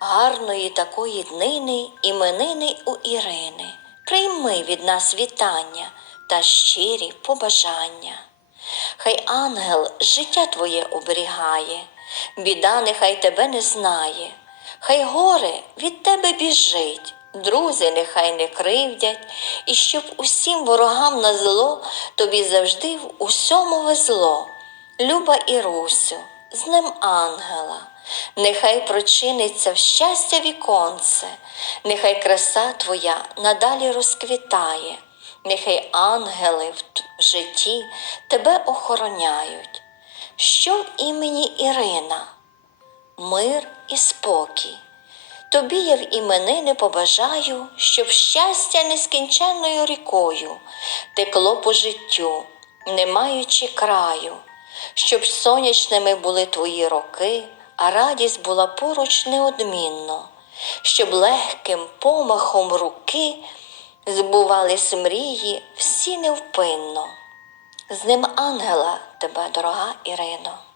Гарної такої днини іменини у Ірини. Прийми від нас вітання та щирі побажання. Хай ангел життя твоє оберігає, біда нехай тебе не знає, хай горе від тебе біжить, друзі нехай не кривдять, і щоб усім ворогам на зло тобі завжди в усьому везло. Люба Ірусю, з ним ангела, нехай прочиниться в щастя віконце, нехай краса твоя надалі розквітає, нехай ангели в житті тебе охороняють. Що в імені Ірина? Мир і спокій. Тобі я в іменини побажаю, щоб щастя нескінченною рікою текло по життю, не маючи краю, щоб сонячними були твої роки, а радість була поруч неодмінно, щоб легким помахом руки збувались мрії всі невпинно. З ним ангела тебе, дорога Ірино.